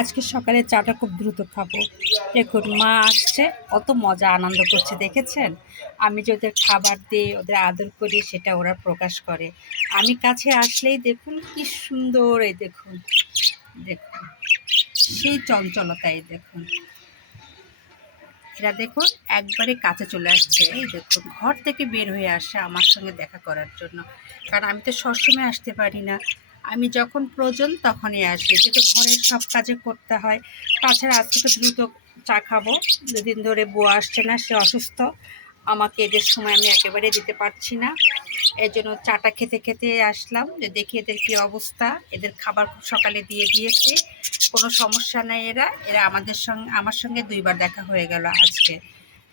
আজকে সকালে চাটা খুব দ্রুত খাবো। দেখুন মা আসছে, কত মজা আনন্দ করছে দেখেছেন? আমি যে ওদের খাবার দিই, ওদের আদর করি সেটা ওরা প্রকাশ করে। আমি কাছে আসলেই দেখুন কি সুন্দর, এই দেখুন, দেখুন সেই চঞ্চলতা, এই দেখুন। এরা দেখুন একবারে কাছে চলে আসছে, এই দেখুন ঘর থেকে বের হয়ে আসে আমার সঙ্গে দেখা করার জন্য। কারণ আমি তো সবসময় আসতে পারি না, আমি যখন প্রয়োজন তখনই আসি, যেহেতু ঘরের সব কাজে করতে হয়। তাছাড়া আজকে তো দ্রুত চা খাবো, দুদিন ধরে বুয়া আসছে না, সে অসুস্থ। আমাকে এদের সময় আমি একেবারে দিতে পারছি না, এই জন্য চাটা খেতে খেতে আসলাম যে দেখি এদের কী অবস্থা। এদের খাবার খুব সকালে দিয়ে দিয়েছি, কোনো সমস্যা নেই। এরা এরা আমার সঙ্গে দুইবার দেখা হয়ে গেল আজকে।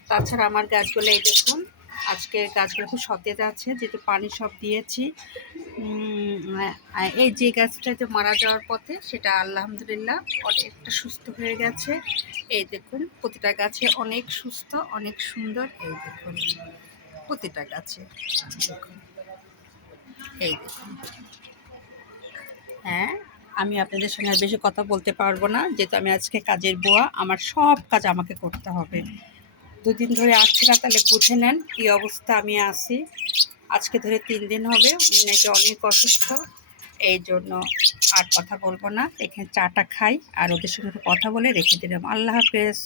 তাছাড়া আমার গাছগুলো এই দেখুন, আজকে গাছগুলো খুব সতেজ আছে, যেহেতু পানি সব দিয়েছি। এই যে গাছটা যে মারা যাওয়ার পথে, সেটা আলহামদুলিল্লাহ অনেকটা সুস্থ হয়ে গেছে। এই দেখুন প্রতিটা গাছে অনেক সুস্থ, অনেক সুন্দর। এই দেখুন প্রতিটা গাছে, দেখুন, এই দেখুন। হ্যাঁ, আমি আপনাদের সঙ্গে আর বেশি কথা বলতে পারবো না, যেহেতু আমি আজকে কাজের বুয়া, আমার সব কাজ আমাকে করতে হবে। দুদিন ধরে আসছি না, তাহলে বুঝে নেন কী অবস্থা আমি আছি। আজকে ধরে 3 দিন হবে, উনি নাকি অনেক অসুস্থ। এই জন্য আর কথা বলবো না, এখানে চাটা খাই আর ওদের সঙ্গে একটু কথা বলে রেখে দিলাম। আল্লাহ হাফেজ।